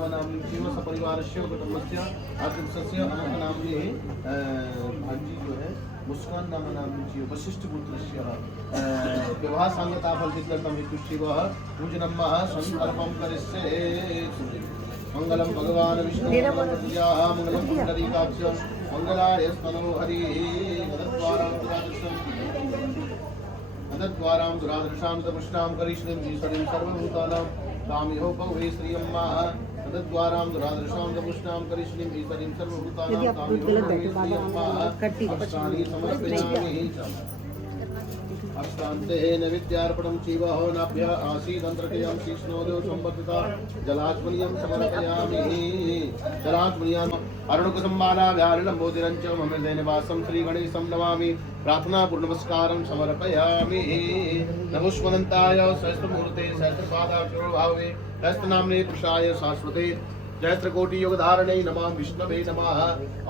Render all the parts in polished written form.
नाम नाम्नि जीव सपरिवारस्य कुटुम्बस्य आदित्यस्य अनंत नाम्नि भांजी जो है मुस्कान नाम नाम्नि जीव वशिष्ठ पुत्रस्य विवाह संगता फल सिद्धर्थम हेतु शिवः पूजनमः संकल्पं करिष्ये मंगलम भगवान विष्णु मंगलम पुंडरीकाक्ष मंगलाय स्तनो हरि तद्वारां दुरादर्शां तपुष्टां करिष्यं ईश्वरीं सर्वभूतानां तामिहो भवे श्रियम्मा तद्वारां दुरादर्शां तपुष्टां करिष्यं ईश्वरीं सर्वभूतानां तामिहो भवे श्रियम्मा अष्टानि समर्पयामि अष्टान्तेन विद्यार्पणं जीवहो नाभ्य आसीदन्तर्कयं शिष्णोदो संवर्धिता जलात्मनियं समर्पयामि जलात्मनियम् अरुणकुसुम्बालाभ्यालिलम्बोधिरं च मम दैनवासं श्रीगणेशं नमामि प्रार्थना पूर्णनमस्कारं समर्पयामि नमोष्मदन्ताय सहस्रमूर्ते सहस्रपादाक्षरो भावे सहस्रनाम्ने पुरुषाय शाश्वते सहस्रकोटि योगधारणे नमः विष्णवे नमः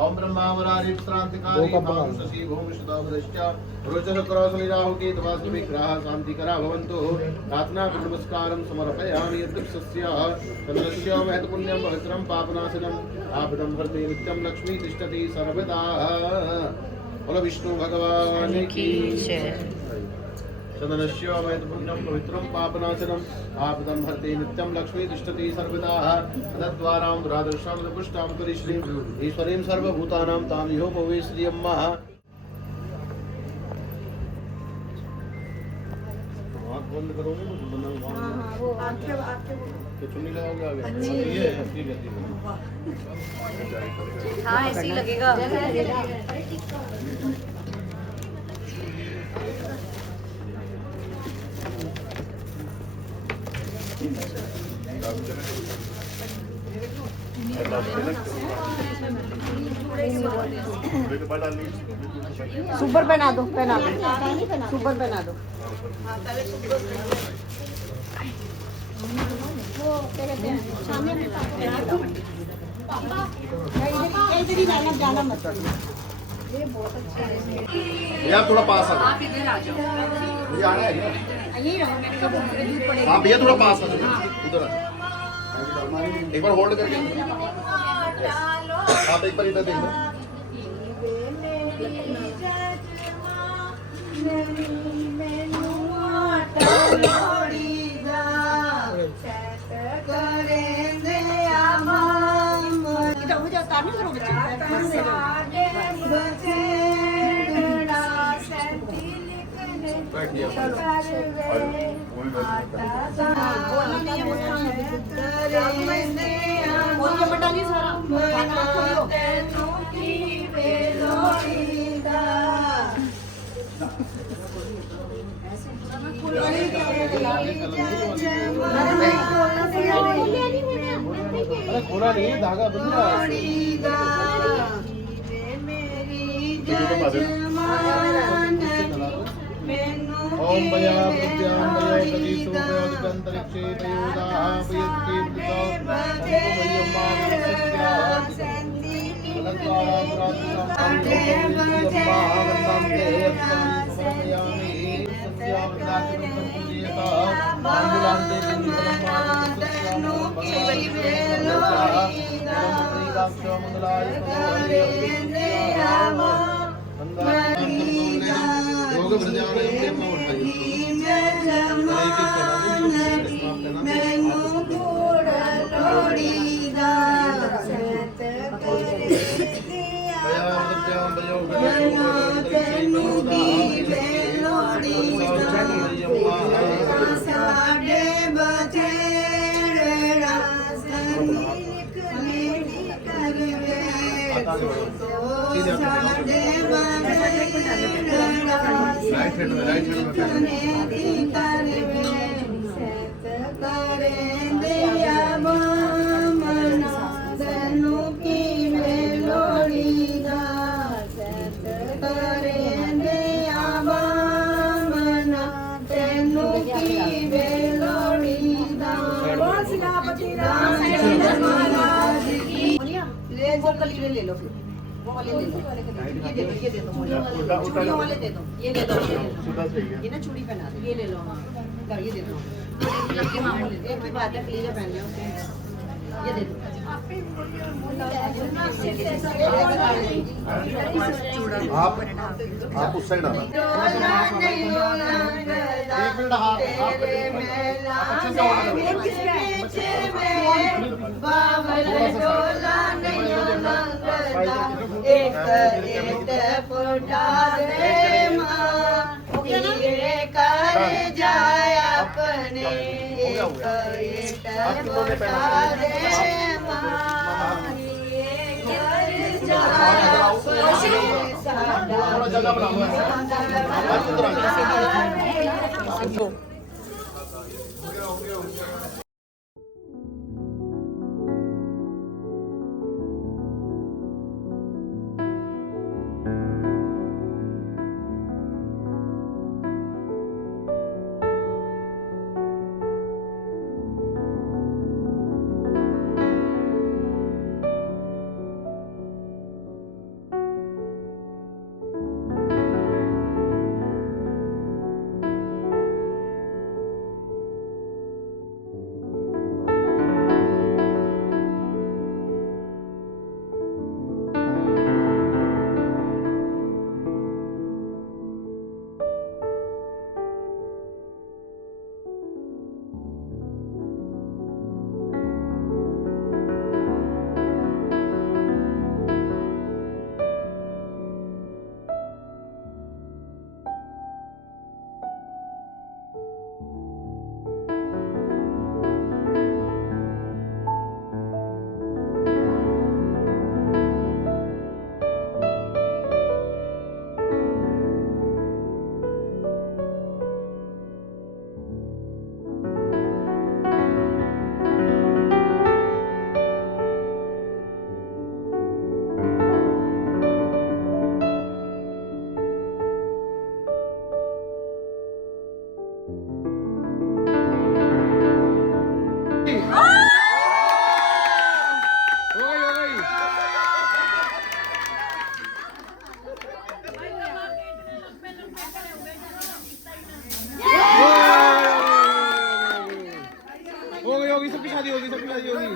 ओम ब्रह्मा वरारि विश्रांतिकारि भां शशि भूमि सुदावदश्च रोचनकरोसनिराहुके तवास्तु विग्रह शांतिकरा भवन्तु प्रार्थना नमस्कारं समर्पयामि यद्दिवसस्य चन्द्रस्य महत्पुण्यं पवित्रं पापनाशनम् आपदं हरते नित्यं लक्ष्मी तिष्ठति सर्वदा बोलो विष्णु भगवान की जय सदनस्य महत्पुण्यं पवित्रं पापनाशनम् आपदं हरते नित्यं लक्ष्मी तिष्ठति सर्वदा तद्वारां दुरादर्शां पुष्टां करिष्यं ईश्वरीं सर्वभूतानां तामिहो भवे श्रियम्मा आँख बंद करोगे तो वो तो चुन्नी लगाओगे आगे ये ठीक है हाँ ऐसे ही लगेगा सुपर पहना दो सुपर पहना दो जाना मत ये बहुत अच्छा है यार थोड़ा पास आ आप इधर आ जाओ मुझे आना है क्या यही रहो मेरे को दूर पड़ेगा हाँ भैया थोड़ा पास आ जाओ उधर एक बार होल्ड करके आप एक बार इधर देख लो अरे खोला नहीं धागा बंधा ओम भया प्रत्याम भयो कदीशो भयोदंतरिक्षे भयोदाः भयत्ते वो कलीरे ले लो फिर वो वाले ले लो ये दे दो चूड़ियों वाले दे दो ये ले दो ये ना चूड़ी पहना दो ये ले लो हाँ कर ये दे दो एक बात है कलीरे पहन लो ये दे दो आप उस साइड आना। 1 मिनट हाथ अच्छे से थोड़ा जगह बना लो। होगी, सबकी शादी होगी, सबकी शादी होगी।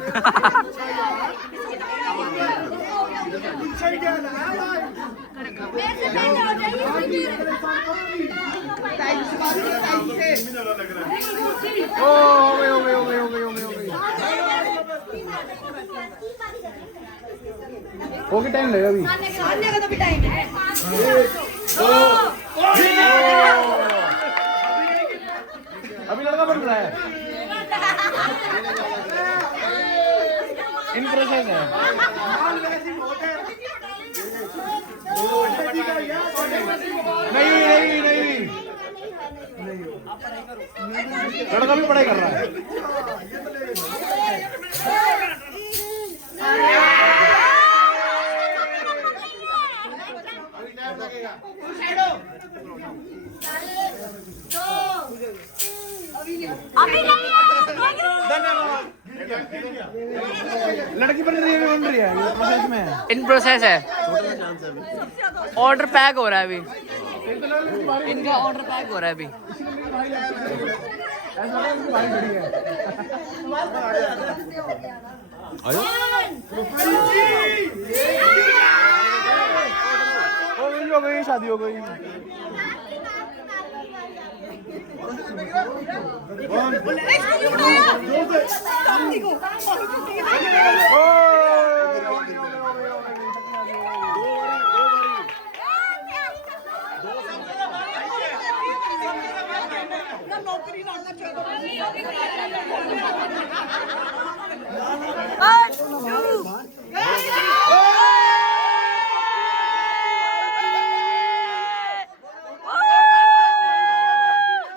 ओ हो गई, हो गई, हो गई, हो गई, हो गई, हो गई। होगी, टाइम लगेगा अभी। खाने का तो भी टाइम है। अभी लड़का बन रहा है, इन प्रोसेस है। नहीं नहीं नहीं, लड़का भी पढ़ाई कर रहा है। लड़की बन रही है, बन रही है, प्रोसेस में है, इन प्रोसेस है। ऑर्डर पैक हो रहा है अभी, इनका ऑर्डर पैक हो रहा है अभी। हो गई, शादी हो गई।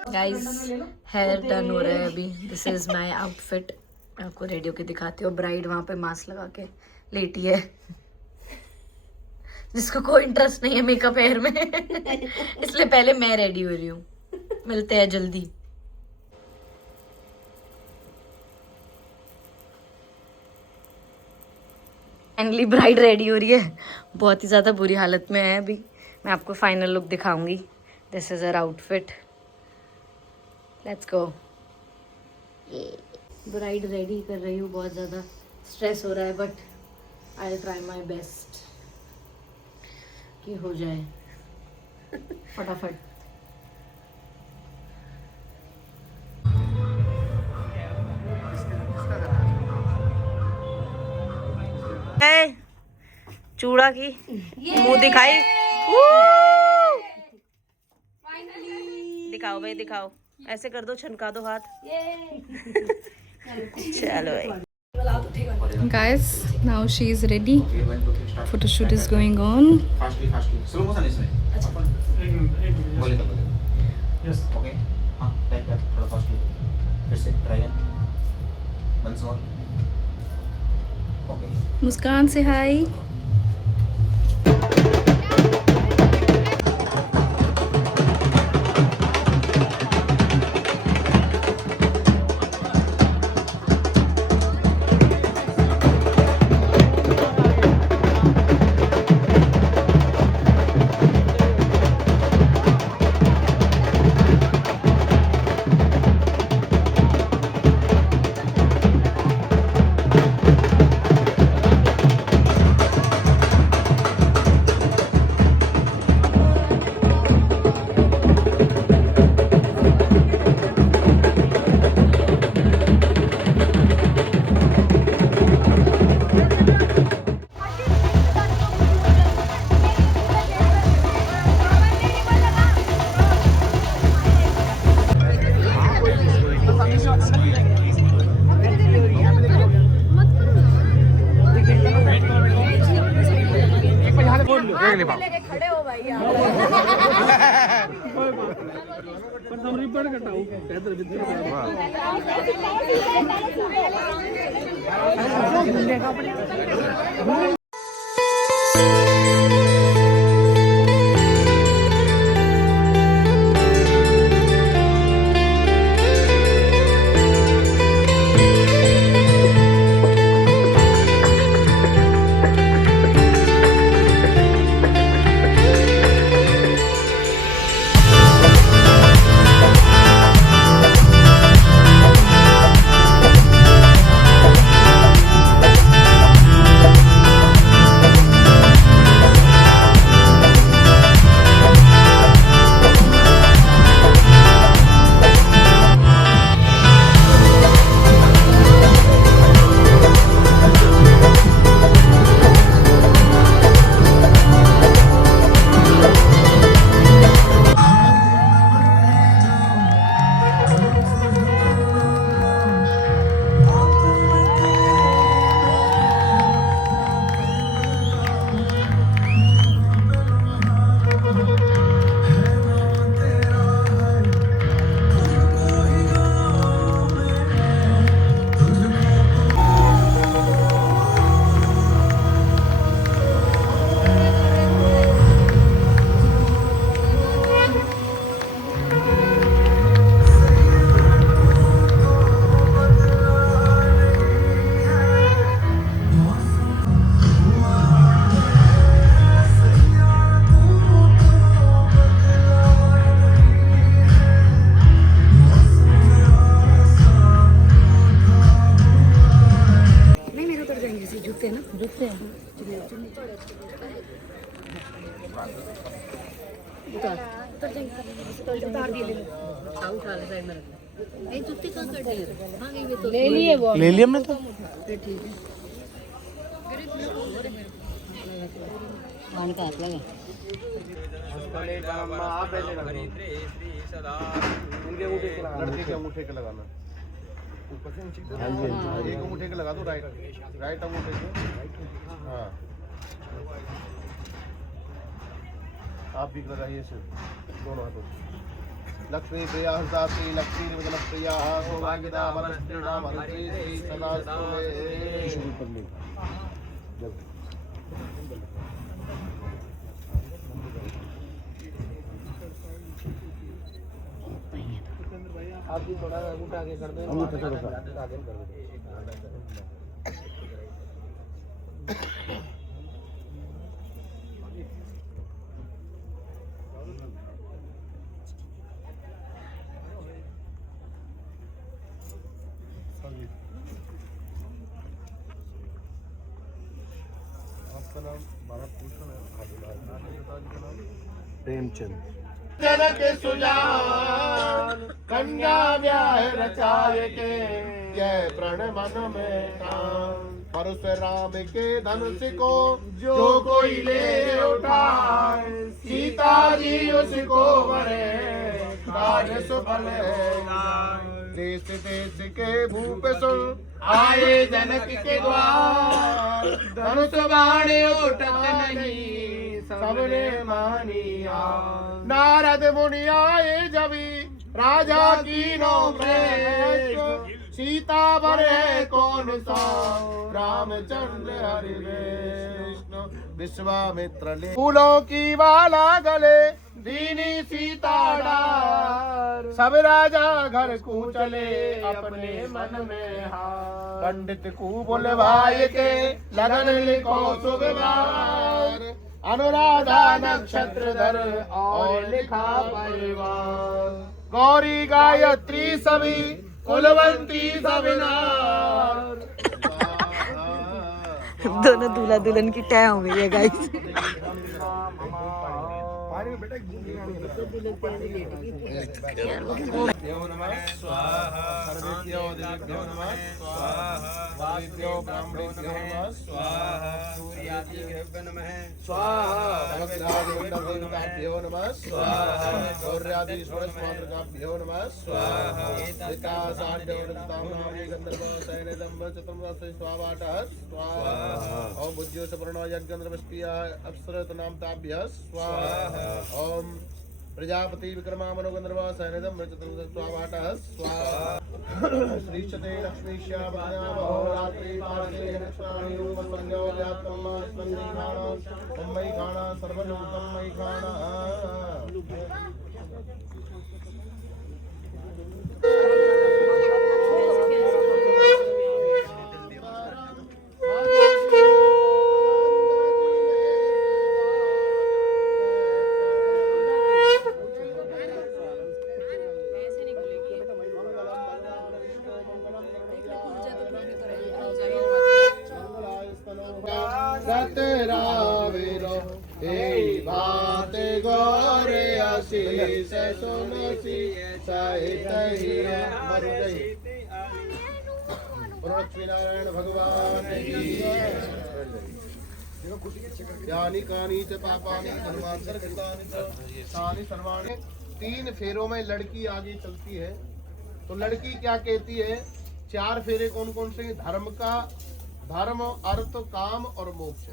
गाइस हेयर डन हो रहा है अभी। This is my outfit. मैं आपको रेडी होके दिखाती हूँ। ब्राइड वहाँ पे मास्क लगा के लेटी है, जिसको कोई इंटरेस्ट नहीं है मेकअप हेयर में इसलिए पहले मैं रेडी हो रही हूँ। मिलते हैं जल्दी। फाइनली ब्राइड रेडी हो रही है, बहुत ही ज़्यादा बुरी हालत में है अभी। मैं आपको फाइनल लुक दिखाऊंगी। This is her outfit. Let's go. Bride ready कर रही हूँ, बहुत ज़्यादा स्ट्रेस हो रहा है but I will try my best कि हो जाए फटाफट। चूड़ा की मुंह दिखाई, दिखाओ भाई दिखाओ, ऐसे कर दो, छनका दो हाथ। चलो भाई। Guys, now she is ready. Photo shoot is going on. Fastly slow motion इसमें बोले तो यस ओके हाँ टाइप कर थोड़ा फास्टली फिर से try again once more okay Muskan, say hi. खड़े हो भाई ले लिए वो, ले लिया हमने तो। ठीक है पानी का हाथ लगा लड़के के अंगूठे के लगाना एक अंगूठे के लगा दो राइट अंगूठे के हाँ आप भी लगाइए सिर्फ दोनों हाथों लक्ष्मी प्रिया हंसाती लक्ष्मी निवदन प्रिया सौभाग्यदा वरस्त्रीणाम हरति सदा आप भी थोड़ा अंगूठा आगे कर दो अंगूठा थोड़ा सा आगे कर दो इसका नाम भारत भूषण है। प्रेमचंद। जनक सुजान कन्या ब्याह रचाए के, जय प्रण मन में काम। परशुराम के धनुष को जो कोई ले उठाए, सीता जी उसको वरे कार्य सफल है। देश देश के भूप सुन आए जनक के द्वार, धनुष बाण उठत नहीं सबने मानिया। नारद मुनि आए जबी राजा की नौप्रेश, सीता वर है कौन सा रामचंद्र हरि विष्णु। विश्वामित्र ले फूलों की माला गले, दीनी सीता डार। सब राजा घर को चले अपने मन में हार। पंडित को बुलवाए के लगन लिखो शुभ बार, अनुराधा नक्षत्र धर और लिखा परिवार। गौरी गायत्री सभी कुलवंती सबिनार। दोनों दूल्हा दुल्हन की तय हो गई है गाइस। ओम बुद्धियो सपर्णो यज्ञंद्रवस्पिया अप्सरत नाम ताभ्यः स्वाहा। ओम प्रजापति विक्रमा मनोगंधर्वा सैनिधम मृततम स्वावाटः स्वाहा। श्रीचते लक्ष्मीश्यामहोरात्रि पार्श्वे लक्ष्मी रूप संज्ञो व्याप्तम स्मन्दी खाना मुंबई खाना सर्वलोकम मई खाना। लक्ष्मीनारायण भगवान यानी कानी च पापानि धर्मांतरकृतानि च तानि सर्वाणि। 3 फेरों में लड़की आगे चलती है तो लड़की क्या कहती है? 4 फेरे कौन कौन से? धर्म का, धर्म अर्थ काम और मोक्ष।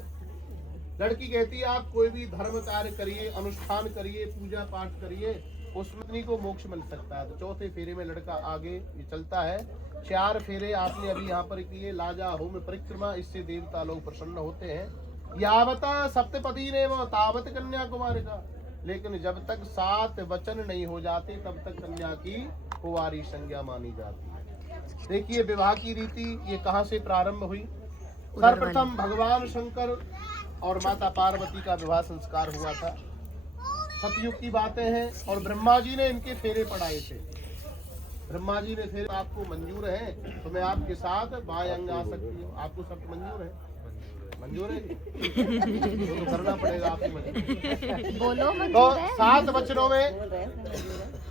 लड़की कहती है आप कोई भी धर्म कार्य करिए, अनुष्ठान करिए, पूजा पाठ करिए, उसमें को मोक्ष मिल सकता है। तो चौथे फेरे में लड़का आगे चलता है। 4 फेरे आपने अभी यहाँ पर किए, लाजा होम परिक्रमा, इससे देवता लोग प्रसन्न होते हैं। यावता सप्तपदी ने वो तावत कन्याकुमारी का, लेकिन जब तक 7 वचन नहीं हो जाते तब तक कन्या की कुंवारी संज्ञा मानी जाती है। देखिए विवाह की रीति ये कहाँ से प्रारंभ हुई? सर्वप्रथम भगवान शंकर और माता पार्वती का विवाह संस्कार हुआ था। सतयुग की बातें हैं और ब्रह्मा जी ने इनके फेरे पढ़ाए थे। ब्रह्मा जी ने फेरे आपको मंजूर है तो मैं आपके साथ बाएं अंग आ सकती हूँ। आपको सब मंजूर है? मंजूर है तो करना पड़ेगा आपको मंजूर। बोलो तो 7 वचनों में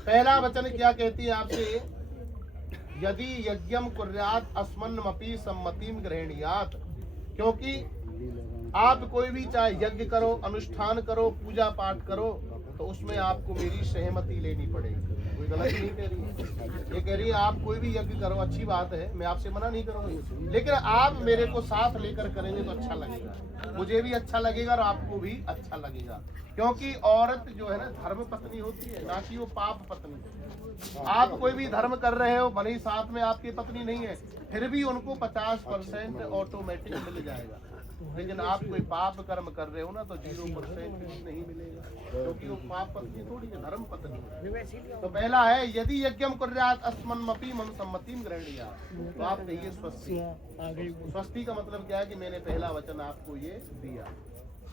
पहला वचन क्या कहती है आपसे? यदि यज्ञम कुर्यात अस्मन्नमपि सम्मतिम ग्रहणीयात। क्योंकि आप कोई भी चाहे यज्ञ करो, अनुष्ठान करो, पूजा पाठ करो तो उसमें आपको मेरी सहमति लेनी पड़ेगी। कोई गलत नहीं कह रही है, ये कह रही है आप कोई भी यज्ञ करो, अच्छी बात है, मैं आपसे मना नहीं करूंगी, लेकिन आप मेरे को साथ लेकर करेंगे तो अच्छा लगेगा, मुझे भी अच्छा लगेगा और आपको भी अच्छा लगेगा। क्योंकि औरत जो है ना धर्म पत्नी होती है, ना कि वो पाप पत्नी। आप कोई भी धर्म कर रहे हो, भले ही साथ में आपकी पत्नी नहीं है, फिर भी उनको 50% ऑटोमेटिक मिल जाएगा। लेकिन आप कोई पाप कर्म कर रहे हो ना तो 0% नहीं मिलेगा, क्योंकि वो पाप पत्नी थोड़ी है, धर्म पत्नी है। तो पहला है यदि यज्ञम कुर्यात अस्मन्नमपि मम सम्मतिम ग्रहणीयात्, तो आप कहिए स्वस्ति। स्वस्ति का मतलब क्या है कि मैंने पहला वचन आपको ये दिया।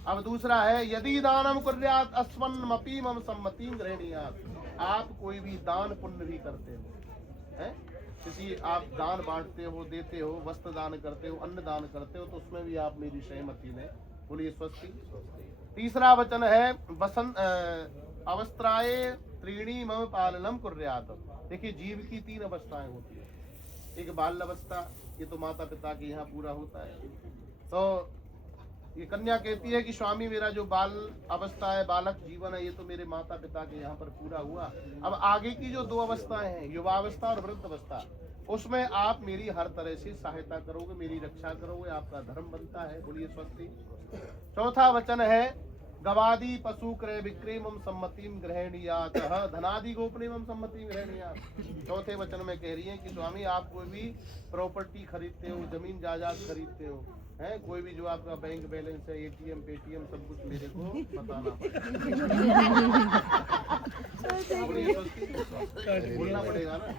अब दूसरा है यदि दानम कुर्यात अस्मन्नमपि मम सम्मतिम ग्रहणीयात्, आप कोई भी दान पुण्य भी करते हो, हैं किसी आप दान बांटते हो, देते हो, वस्त्र दान करते हो, अन्न दान करते हो, तो उसमें भी आप मेरी सहमति लें बोलिए स्वस्ति। तीसरा वचन है वसंत अवस्थाए त्रीणी मम पालनम कुर्यात। देखिए जीव की 3 अवस्थाएं होती है। एक बाल अवस्था, ये तो माता पिता के यहाँ पूरा होता है। तो ये कन्या कहती है कि स्वामी मेरा जो बाल अवस्था है, बालक जीवन है, ये तो मेरे माता पिता के यहाँ पर पूरा हुआ। अब आगे की जो 2 अवस्थाएं हैं, युवावस्था और वृद्ध अवस्था, उसमें आप मेरी हर तरह से सहायता करोगे, मेरी रक्षा करोगे, आपका धर्म बनता है। बोलिए स्वस्ति। चौथा वचन है गवादि पशु क्रय विक्रय मम सम्मतिम ग्रहणीयात धनादि गोपनीय मम सम्मतिम ग्रहणीयात। चौथे वचन में कह रही है कि स्वामी आप कोई भी प्रॉपर्टी खरीदते हो, जमीन जायदाद खरीदते हो, है कोई भी जो आपका बैंक बैलेंस है, एटीएम पेटीएम, सब कुछ मेरे को बताना बोलना पड़ेगा ना।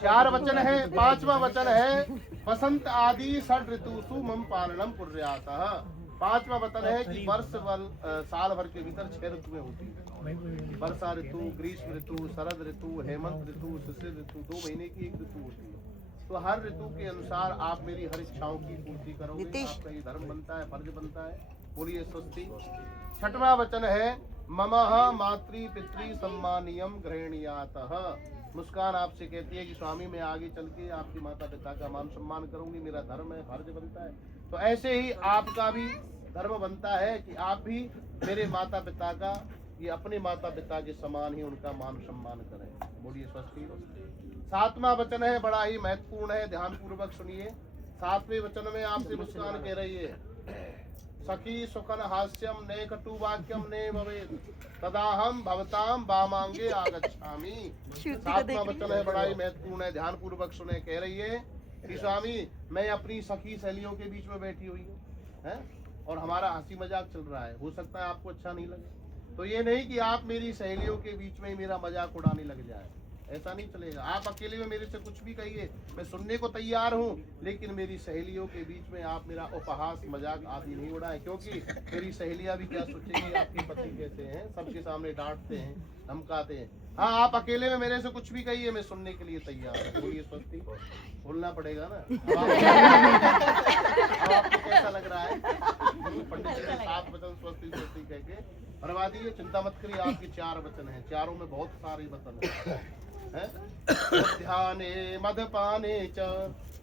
4 वचन है। 5वां वचन है वसंत आदि षड ऋतुषु मम पालनम कुर्यातः। 5वां वचन है कि साल भर के भीतर 6 ऋतुएं होती है। वर्षा ऋतु, ग्रीष्म ऋतु, शरद ऋतु, हेमंत ऋतु, शिशिर ऋतु, 2 महीने की 1 ऋतु होती है। तो हर ऋतु के अनुसार आप मेरी हर इच्छाओं की पूर्ति करोगे, आपका ये धर्म बनता है, फर्ज बनता है। बोलिए स्वस्ति। 6वां वचन है ममः मातृ पितृ सम्मानियम ग्रहणीयातः। मुस्कान आपसे कहती है कि स्वामी मैं आगे चल के आपके माता पिता का मान सम्मान करूंगी, मेरा धर्म है, फर्ज बनता है। तो ऐसे ही आपका भी धर्म बनता है कि आप भी मेरे माता पिता का, ये अपने माता पिता के समान ही उनका मान सम्मान करें। बोलिए स्वस्ति। 7वां वचन है बड़ा ही महत्वपूर्ण है, ध्यान पूर्वक सुनिए। 7वें वचन में आपसे मुस्कान कह रही है सखी सुखन हास्यम ने कटु वाक्यम ने भवेत् तदाहम भवताम वामांगे आगच्छामि। 7वां वचन है बड़ा ही महत्वपूर्ण है, ध्यान पूर्वक सुने। कह रही है कि स्वामी मैं अपनी सखी सहेलियों के बीच में बैठी हुई हूँ है, और हमारा हंसी मजाक चल रहा है। हो सकता है आपको अच्छा नहीं लगे, तो ये नहीं कि आप मेरी सहेलियों के बीच में मेरा मजाक उड़ाने लग जाए, ऐसा नहीं चलेगा। आप अकेले में मेरे से कुछ भी कहिए, मैं सुनने को तैयार हूँ, लेकिन मेरी सहेलियों के बीच में आप मेरा उपहास मजाक आदि नहीं उड़ाएं, क्योंकि मेरी सहेलियां भी क्या सोचेंगी आपके पति कैसे हैं, सबके सामने डांटते हैं, धमकाते हैं। हाँ आप अकेले में मेरे से कुछ भी कहिए, मैं सुनने के लिए तैयार हूँ। बोलिए स्वस्ति। बोलना पड़ेगा ना। अब आपको कैसा लग रहा है? पंडित जी ने 7 वचन स्वस्ति स्वस्ति कह के भरवा दिए। चिंता मत करिए, आपके 4 वचन हैं, चारों में बहुत सारे वचन हैं। ध्याने मदपाने च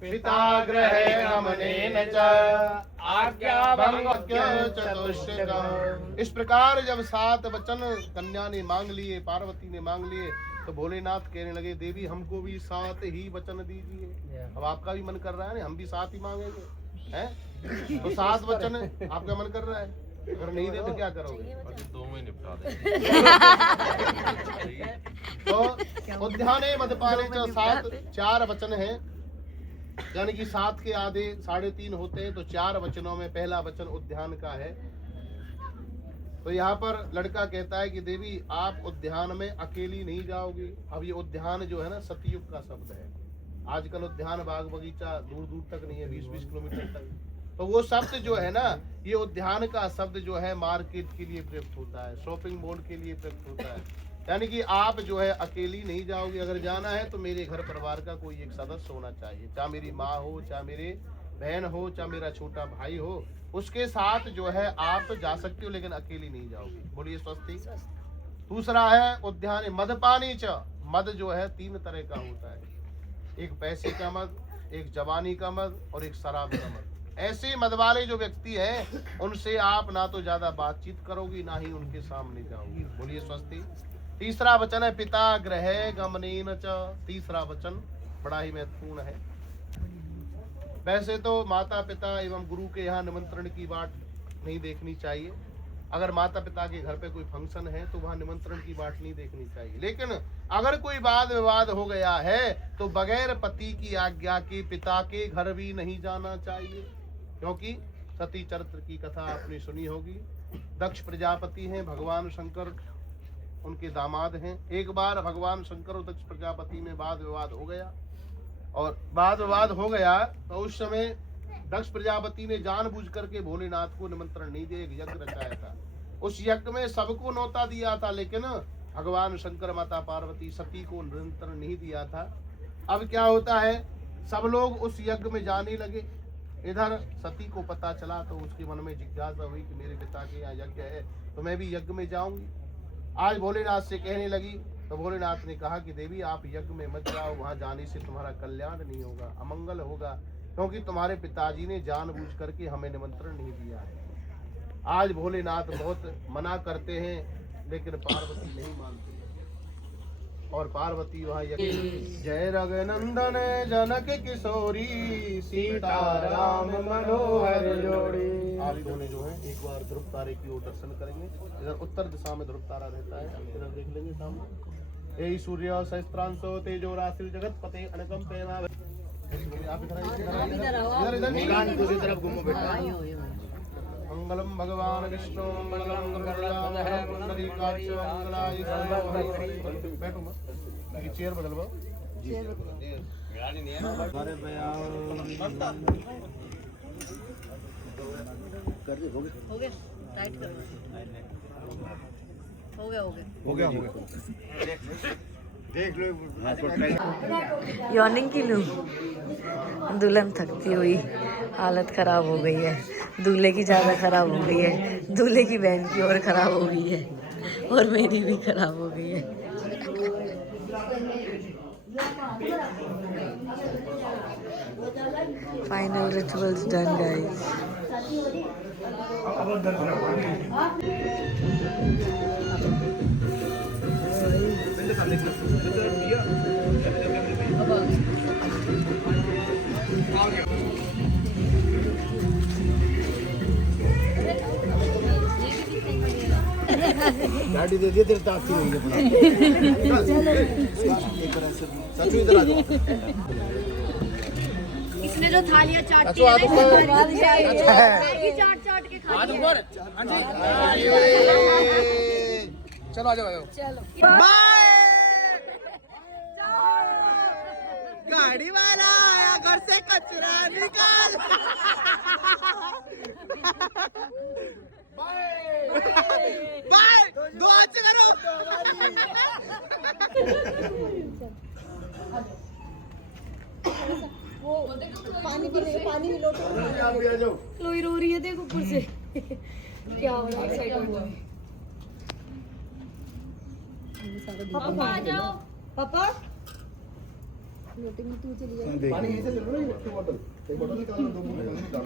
पिता गृहे गमनेन च आज्ञा भंग चतुष्टयम्। इस प्रकार जब 7 वचन कन्या ने मांग लिए, पार्वती ने मांग लिए, तो भोलेनाथ कहने लगे देवी हमको भी 7 ही वचन दीजिए। अब आपका भी मन कर रहा है ना, हम भी 7 ही मांगेंगे हैं, तो 7 वचन आपका मन कर रहा है, अगर नहीं दे तो क्या करोगे? 2 में निपटा देंगे। तो उद्याने मदपाने च 7 4 वचन है, यानी कि 7 के आधे 3.5 होते हैं, तो 4 वचनों में पहला वचन उद्यान का है। तो यहाँ पर लड़का कहता है कि देवी आप उद्यान में अकेली नहीं जाओगी। अब ये उद्यान जो है ना सतयुग का शब्द है। आजकल उद्यान बाग बगीचा दूर दूर तक नहीं है, 20-20 किलोमीटर तक। तो वो शब्द जो है ना, ये उद्यान का शब्द जो है मार्केट के लिए प्रयुक्त होता है, शॉपिंग मॉल के लिए प्रयुक्त होता है। यानी कि आप जो है अकेली नहीं जाओगे, अगर जाना है तो मेरे घर परिवार का कोई एक सदस्य होना चाहिए, चाहे मेरी माँ हो, चाहे मेरे बहन हो, चाहे मेरा छोटा भाई हो, उसके साथ जो है आप जा सकते हो, लेकिन अकेली नहीं जाओगे। बोलिए स्वस्ति। दूसरा है उद्यान मदपानी च। मद जो है 3 तरह का होता है, एक पैसे का मद, एक जवानी का मद और एक शराब का मद। ऐसे मद वाले जो व्यक्ति हैं उनसे आप ना तो ज्यादा बातचीत करोगी, ना ही उनके सामने जाओगी। बोलिए स्वस्ति। तीसरा वचन है पिता गृहे गमनेन च। तीसरा वचन बड़ा ही महत्वपूर्ण है। वैसे तो माता पिता एवं गुरु के यहाँ निमंत्रण की बात नहीं देखनी चाहिए। अगर माता पिता के घर पे कोई फंक्शन है तो वहाँ निमंत्रण की बात नहीं देखनी चाहिए, लेकिन अगर कोई वाद विवाद हो गया है तो बगैर पति की आज्ञा के पिता के घर भी नहीं जाना चाहिए, क्योंकि सती चरित्र की कथा आपने सुनी होगी। दक्ष प्रजापति हैं, भगवान शंकर उनके दामाद हैं। एक बार भगवान शंकर और दक्ष प्रजापति में वाद विवाद हो गया, और वाद विवाद हो गया तो उस समय दक्ष प्रजापति ने जानबूझ करके भोलेनाथ को निमंत्रण नहीं दिया, एक यज्ञ रचाया था। उस यज्ञ में सबको न्योता दिया था, लेकिन भगवान शंकर माता पार्वती सती को निमंत्रण नहीं दिया था। अब क्या होता है, सब लोग उस यज्ञ में जाने लगे, इधर सती को पता चला तो उसके मन में जिज्ञासा हुई कि मेरे पिता के यहाँ यज्ञ है तो मैं भी यज्ञ में जाऊंगी। आज भोलेनाथ से कहने लगी तो भोलेनाथ ने कहा कि देवी आप यज्ञ में मत जाओ, वहां जाने से तुम्हारा कल्याण नहीं होगा, अमंगल होगा, क्योंकि तुम्हारे पिताजी ने जानबूझ करके हमें निमंत्रण नहीं दिया है। आज भोलेनाथ बहुत मना करते हैं लेकिन पार्वती नहीं मानती और पार्वती वहाँ जय रघुनंदन जनक किशोरी सीताराम मनोहर जोड़ी। आप दोनों जो है एक बार ध्रुव तारे की ओर दर्शन करेंगे। इधर उत्तर दिशा में ध्रुव तारा रहता है, इधर देख लेंगे सामने। यही सूर्य सहस्त्रांशो तेजो राशि जगत पते अनकम प्रेमा। आप इधर घूमो बेटा। मंगलम भगवान विष्णु मंगलम बैठो मत, चेयर बदल पाओ। हो गया टाइट करो। हो गया देख लो। यॉर्निंग की लूं। दुल्हन थकती हुई हालत खराब हो गई है, दूल्हे की ज़्यादा खराब हो गई है, दूल्हे की बहन की और खराब हो गई है और मेरी भी खराब हो गई है। Final rituals done guys. गाड़ी दे दिए तेरे ताकती नहीं है। सचू इधर आ जाओ। इसने जो थालियां चाटती है चाट के खा चलो आ जाओ चलो गाड़ी वाला आया घर से कचरा निकाल। बाय दो हाथ से करो। वो पानी भी लोटो। आप भी आ जाओ। लोई रो रही है देखो ऊपर से। क्या हो रहा है साइड में। पापा आ जाओ। पापा लोटे में तू चली जाए। पानी यहीं से ले लो ना, एक बोतल निकालो, दो बोतल निकालो।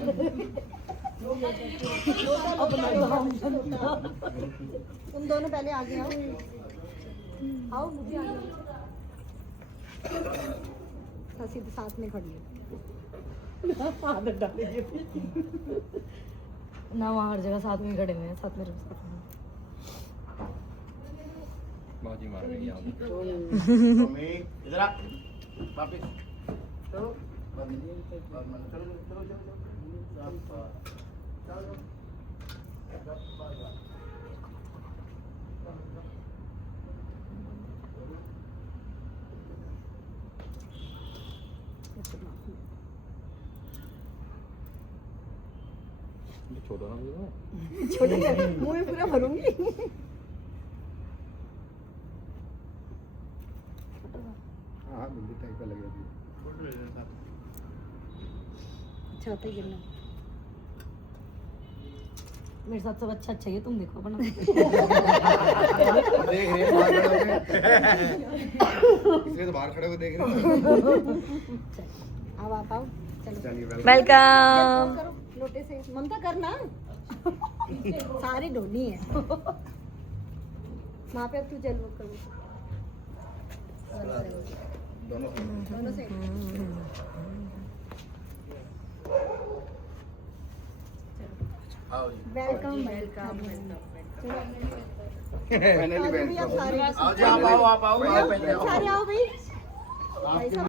तुम दोनों पहले आगे आओ। आओ मुझे आगे। हंसी तो साथ में खड़ी है। आदत डालेगी ना वहाँ हर जगह साथ में खड़े हुए हैं, साथ में बाजी मार रही है इधर आ वापस चलो छोटा ना छोटे मुंह में पूरा भरूंगी। हाँ बिल्ली टाइप का लग रहा है। छाते गिरना। मेरे साथ सब अच्छा है, तुम देखो अपना। देख रहे हैं बाहर खड़े होके। इसलिए तो बाहर खड़े होके देख रहे हैं। अब आप आओ। चलो वेलकम। करो लोटे से ममता करना। सारी ढोनी है वहाँ पे। अब तू चल वो करो दोनों से। Welcome welcome. फाइनली आप सारे आओ आप आओ सारे आओ भाई।